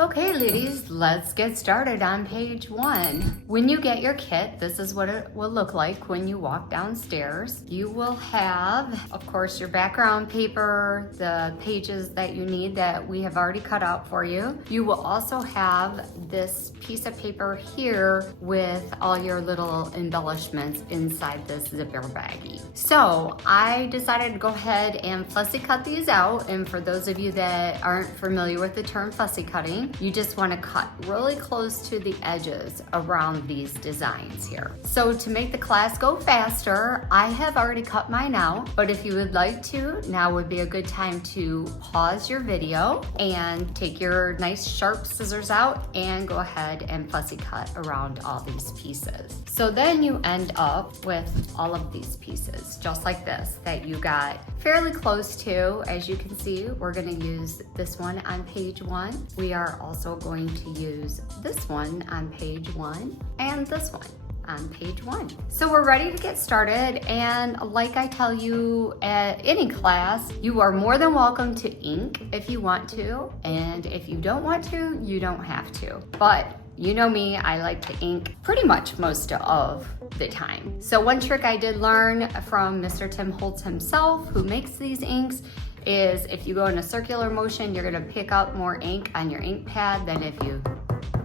Okay, ladies, let's get started on page 1. When you get your kit, this is what it will look like when you walk downstairs. You will have, of course, your background paper, the pages that you need that we have already cut out for you. You will also have this piece of paper here with all your little embellishments inside this zipper baggie. So I decided to go ahead and fussy cut these out. And for those of you that aren't familiar with the term fussy cutting, you just want to cut really close to the edges around these designs here. So to make the class go faster, I have already cut mine out, but if you would like to, now would be a good time to pause your video and take your nice sharp scissors out and go ahead and fussy cut around all these pieces. So then you end up with all of these pieces, just like this, that you got fairly close to. As you can see, we're going to use this one on page 1. We are also going to use this one on page 1 and this one on page 1. So we're ready to get started, and like I tell you at any class, you are more than welcome to ink if you want to, and if you don't want to, you don't have to. But you know me, I like to ink pretty much most of the time. So one trick I did learn from Mr. Tim Holtz himself, who makes these inks, is if you go in a circular motion, you're gonna pick up more ink on your ink pad than if you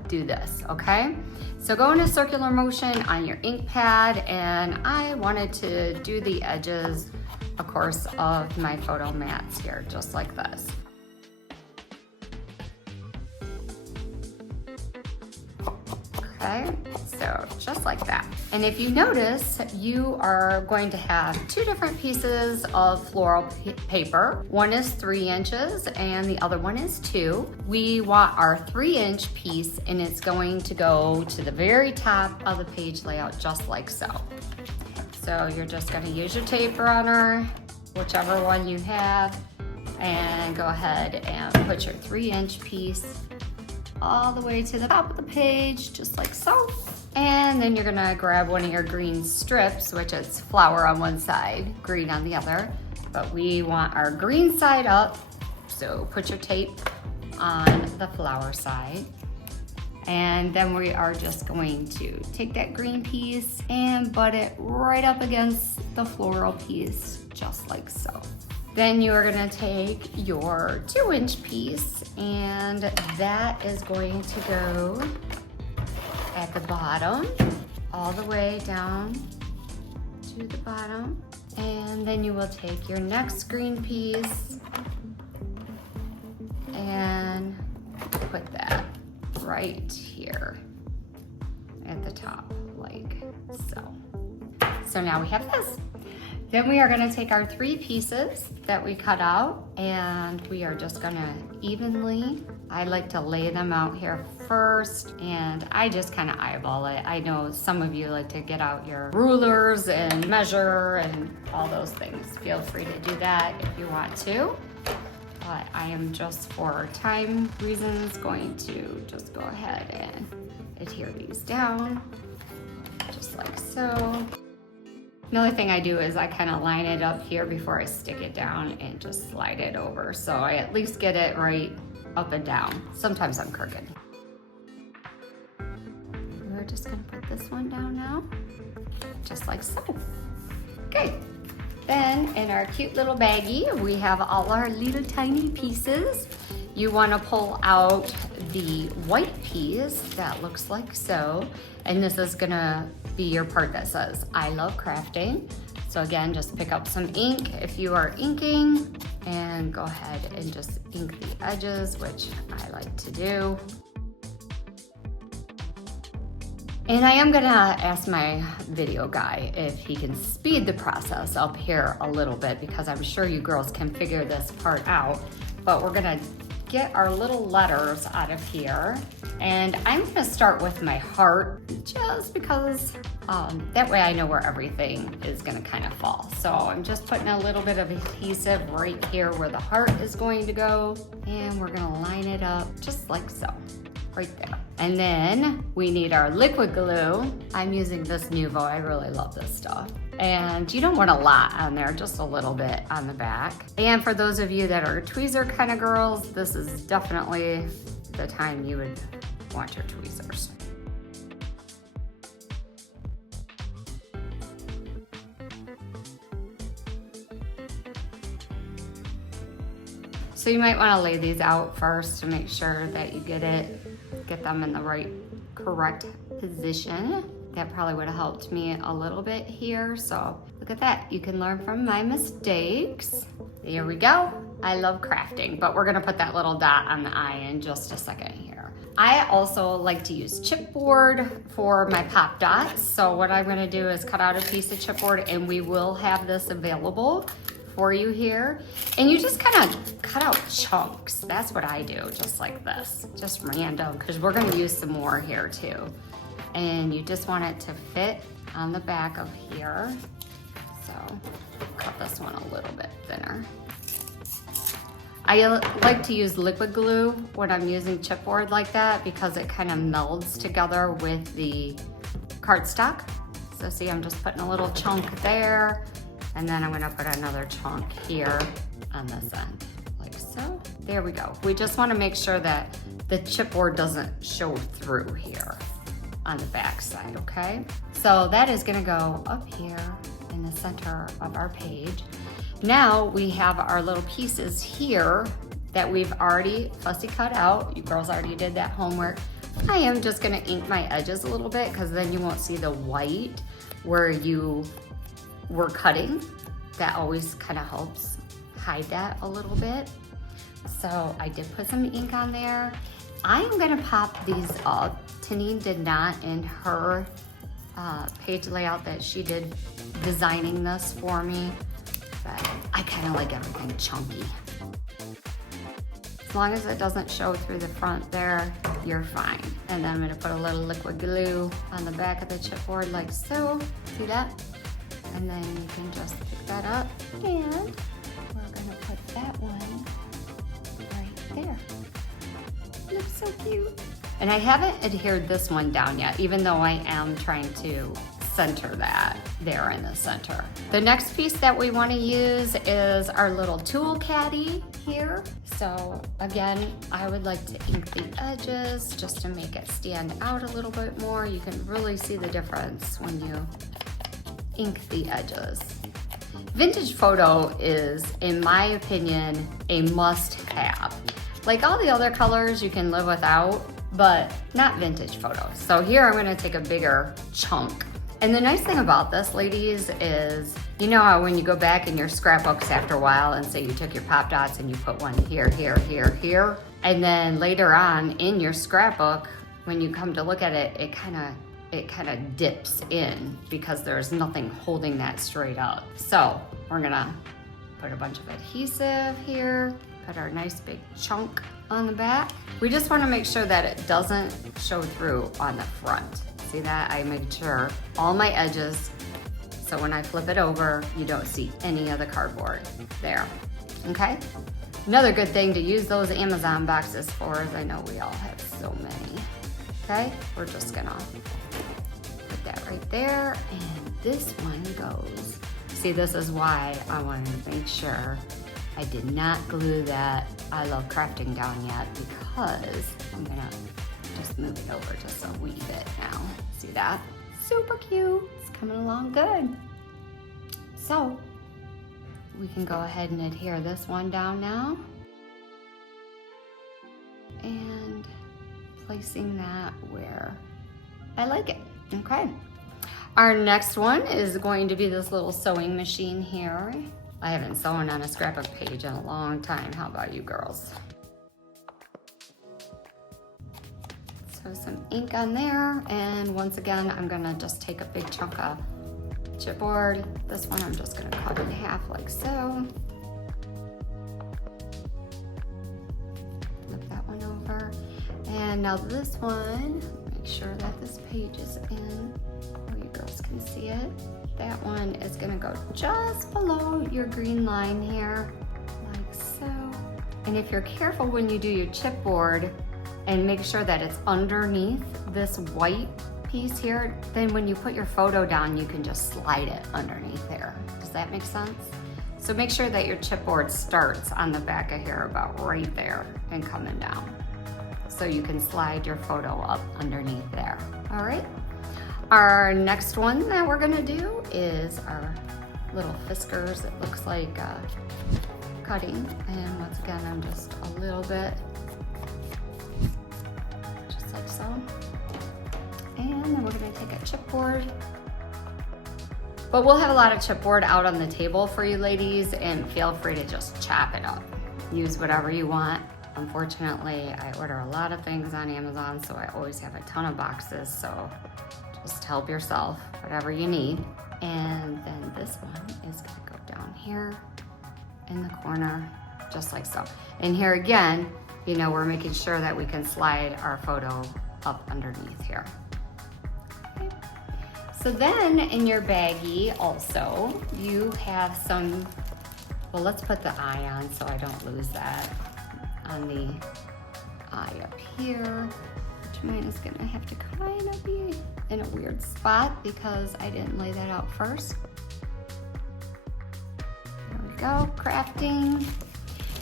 do this, okay? So go in a circular motion on your ink pad, and I wanted to do the edges, of course, of my photo mats here, just like this. Okay, so just like that. And if you notice, you are going to have two different pieces of floral paper. One is 3 inches and the other one is 2. We want our 3-inch piece, and it's going to go to the very top of the page layout, just like so. So you're just gonna use your tape runner, whichever one you have, and go ahead and put your 3-inch piece all the way to the top of the page, just like so. And then you're gonna grab one of your green strips, which is flower on one side, green on the other, but we want our green side up, so put your tape on the flower side. And then we are just going to take that green piece and butt it right up against the floral piece, just like so. Then you are gonna take your 2-inch piece, and that is going to go at the bottom, all the way down to the bottom. And then you will take your next green piece and put that right here at the top, like so. So now we have this. Then we are gonna take our 3 pieces that we cut out, and we are just gonna evenly, I like to lay them out here first, and I just kind of eyeball it. I know some of you like to get out your rulers and measure and all those things. Feel free to do that if you want to. But I am just, for time reasons, going to just go ahead and adhere these down, just like so. Another thing I do is I kind of line it up here before I stick it down and just slide it over, so I at least get it right up and down. Sometimes I'm crooked. We're just gonna put this one down now, just like so. Okay. Then in our cute little baggie, we have all our little tiny pieces. You want to pull out the white piece that looks like so, and this is gonna be your part that says I love crafting. So again, just pick up some ink if you are inking, and go ahead and just ink the edges, which I like to do. And I am gonna ask my video guy if he can speed the process up here a little bit, because I'm sure you girls can figure this part out. But we're gonna get our little letters out of here, and I'm gonna start with my heart, just because that way I know where everything is gonna kind of fall. So I'm just putting a little bit of adhesive right here where the heart is going to go, and we're gonna line it up just like so, right there. And then we need our liquid glue. I'm using this Nuvo, I really love this stuff. And you don't want a lot on there, just a little bit on the back. And for those of you that are tweezer kind of girls, this is definitely the time you would want your tweezers. So you might want to lay these out first to make sure that you get them in the right, correct position. That probably would have helped me a little bit here. So look at that, you can learn from my mistakes. There we go. I love crafting, but we're gonna put that little dot on the eye in just a second here. I also like to use chipboard for my pop dots. So what I'm gonna do is cut out a piece of chipboard, and we will have this available for you here. And you just kind of cut out chunks. That's what I do, just like this, just random, because we're gonna use some more here too. And you just want it to fit on the back of here. So cut this one a little bit thinner. I like to use liquid glue when I'm using chipboard like that because it kind of melds together with the cardstock. So see, I'm just putting a little chunk there, and then I'm gonna put another chunk here on this end, like so. There we go. We just wanna make sure that the chipboard doesn't show through here on the back side, okay? So that is gonna go up here in the center of our page. Now we have our little pieces here that we've already fussy cut out. You girls already did that homework. I am just gonna ink my edges a little bit because then you won't see the white where you were cutting. That always kind of helps hide that a little bit. So I did put some ink on there. I am gonna pop these up. Tanine did not in her page layout that she did designing this for me, but I kind of like everything chunky. As long as it doesn't show through the front there, you're fine. And then I'm gonna put a little liquid glue on the back of the chipboard like so. See that? And then you can just pick that up, and we're gonna put that one right there. Looks so cute. And I haven't adhered this one down yet, even though I am trying to center that there in the center. The next piece that we want to use is our little tool caddy here. So again, I would like to ink the edges just to make it stand out a little bit more. You can really see the difference when you ink the edges. Vintage photo is, in my opinion, a must-have. Like all the other colors you can live without, but not vintage photo. So here I'm gonna take a bigger chunk. And the nice thing about this, ladies, is you know how when you go back in your scrapbooks after a while and say you took your pop dots and you put one here, here, here, here, and then later on in your scrapbook, when you come to look at it, it kind of dips in because there's nothing holding that straight up. So we're gonna put a bunch of adhesive here, put our nice big chunk on the back. We just wanna make sure that it doesn't show through on the front. See that? I made sure all my edges, so when I flip it over, you don't see any of the cardboard there, okay? Another good thing to use those Amazon boxes for is I know we all have so many, okay? We're just gonna put that right there, and this one goes. See, this is why I wanted to make sure I did not glue that I Love Crafting down yet, because I'm gonna just move it over just a wee bit now. See that? Super cute. It's coming along good. So we can go ahead and adhere this one down now. And placing that where I like it. Okay. Our next one is going to be this little sewing machine here. I haven't sewn on a scrapbook page in a long time. How about you girls? So some ink on there, and once again, I'm gonna just take a big chunk of chipboard. This one I'm just gonna cut in half like so. Flip that one over. And now this one, make sure that this page is in where you girls can see it. That one is gonna go just below your green line here, like so. And if you're careful when you do your chipboard, and make sure that it's underneath this white piece here, then when you put your photo down, you can just slide it underneath there. Does that make sense? So make sure that your chipboard starts on the back of here about right there and coming down. so you can slide your photo up underneath there. All right. Our next one that we're gonna do is our little Fiskars. It looks like cutting, and once again, I'm just a little bit, just like so. And then we're gonna take a chipboard. But we'll have a lot of chipboard out on the table for you ladies, and feel free to just chop it up. Use whatever you want. Unfortunately, I order a lot of things on Amazon, so I always have a ton of boxes, so just help yourself, whatever you need. And then this one is gonna go down here in the corner, just like so. And here again, you know, we're making sure that we can slide our photo up underneath here. Okay. So then in your baggie also, you have some, well, let's put the eye on so I don't lose that on the eye up here, which mine is gonna have to kind of be in a weird spot because I didn't lay that out first. There we go, crafting.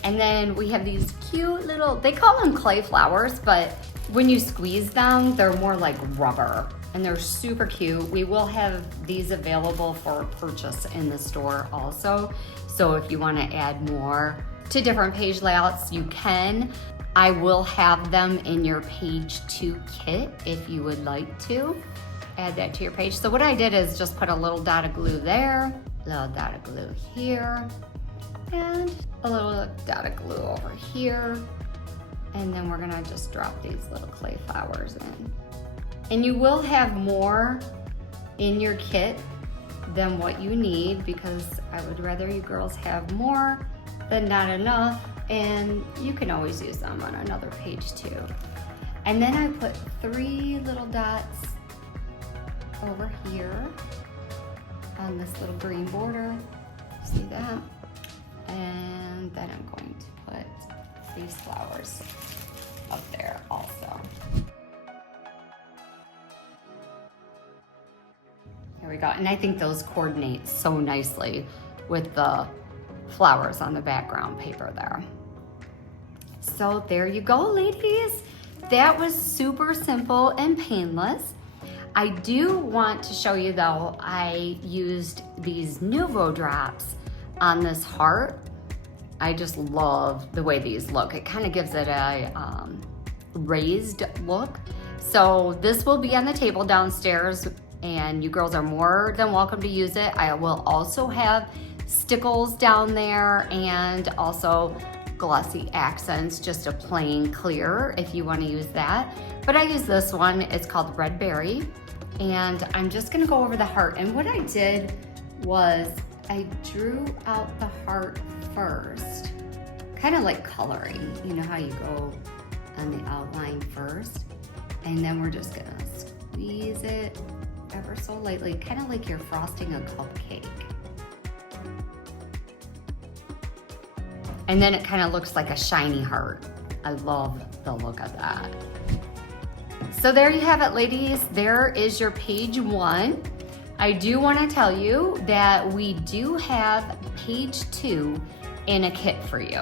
And then we have these cute little, they call them clay flowers, but when you squeeze them, they're more like rubber and they're super cute. We will have these available for purchase in the store also. So if you wanna add more to different page layouts, you can. I will have them in your page 2 kit if you would like to add that to your page. So what I did is just put a little dot of glue there, a little dot of glue here, and a little dot of glue over here. And then we're gonna just drop these little clay flowers in. And you will have more in your kit than what you need, because I would rather you girls have more than not enough, and you can always use them on another page too. And then I put 3 little dots over here on this little green border. See that? And then I'm going to put these flowers up there also. There we go. And I think those coordinate so nicely with the flowers on the background paper there. So there you go, ladies. That was super simple and painless. I do want to show you though, I used these Nuvo drops on this heart. I just love the way these look. It kind of gives it a raised look. So this will be on the table downstairs, and you girls are more than welcome to use it. I will also have stickles down there and also glossy accents, just a plain clear if you want to use that. But I use this one, it's called Red Berry, and I'm just gonna go over the heart. And what I did was I drew out the heart first, kind of like coloring. You know how you go on the outline first, and then we're just gonna squeeze it ever so lightly, kind of like you're frosting a cupcake. And then it kind of looks like a shiny heart. I love the look of that. So there you have it, ladies. There is your page 1. I do want to tell you that we do have page 2 in a kit for you.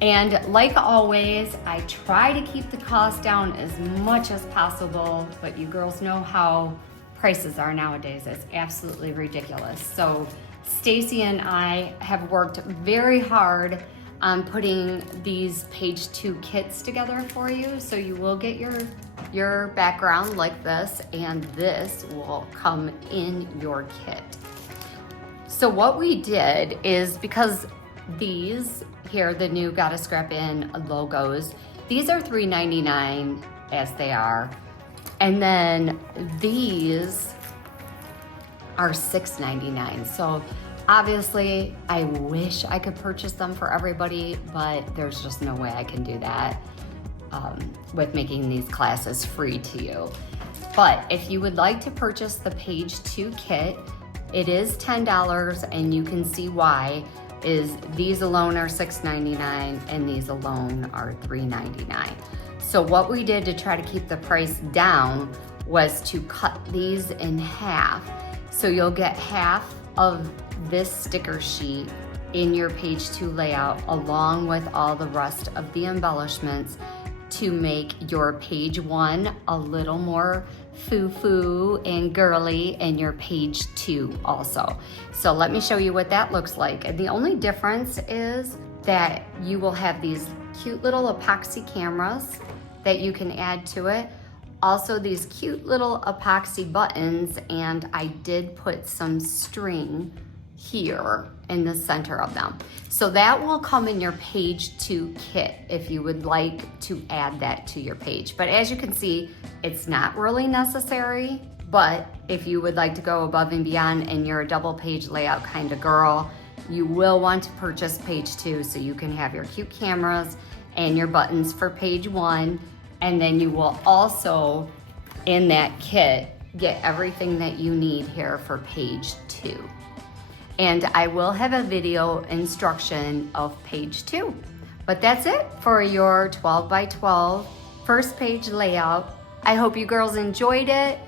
And like always, I try to keep the cost down as much as possible, but you girls know how prices are nowadays. It's absolutely ridiculous. So Stacy and I have worked very hard on putting these page 2 kits together for you. So you will get your background like this, and this will come in your kit. So what we did is, because these here, the new Gotta Scrap In logos, these are $3.99 as they are. And then these are $6.99. So obviously, I wish I could purchase them for everybody, but there's just no way I can do that with making these classes free to you. But if you would like to purchase the page 2 kit, it is $10, and you can see why. Is these alone are $6.99 and these alone are $3.99. So what we did to try to keep the price down was to cut these in half. So you'll get half of this sticker sheet in your page 2 layout, along with all the rest of the embellishments, to make your page 1 a little more foo-foo and girly, and your page 2 also. So let me show you what that looks like. And the only difference is that you will have these cute little epoxy cameras that you can add to it. Also these cute little epoxy buttons, and I did put some string here in the center of them. So that will come in your page 2 kit if you would like to add that to your page. But as you can see, it's not really necessary, but if you would like to go above and beyond and you're a double page layout kind of girl, you will want to purchase page 2 so you can have your cute cameras and your buttons for page 1. And then you will also, in that kit, get everything that you need here for page 2. And I will have a video instruction of page 2. But that's it for your 12 by 12 first page layout. I hope you girls enjoyed it.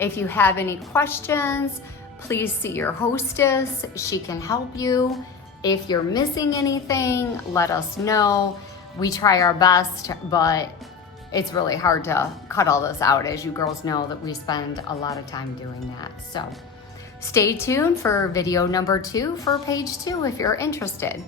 If you have any questions, please see your hostess. She can help you. If you're missing anything, let us know. We try our best, but it's really hard to cut all this out. As you girls know, that we spend a lot of time doing that. So stay tuned for video number 2 for page 2 if you're interested.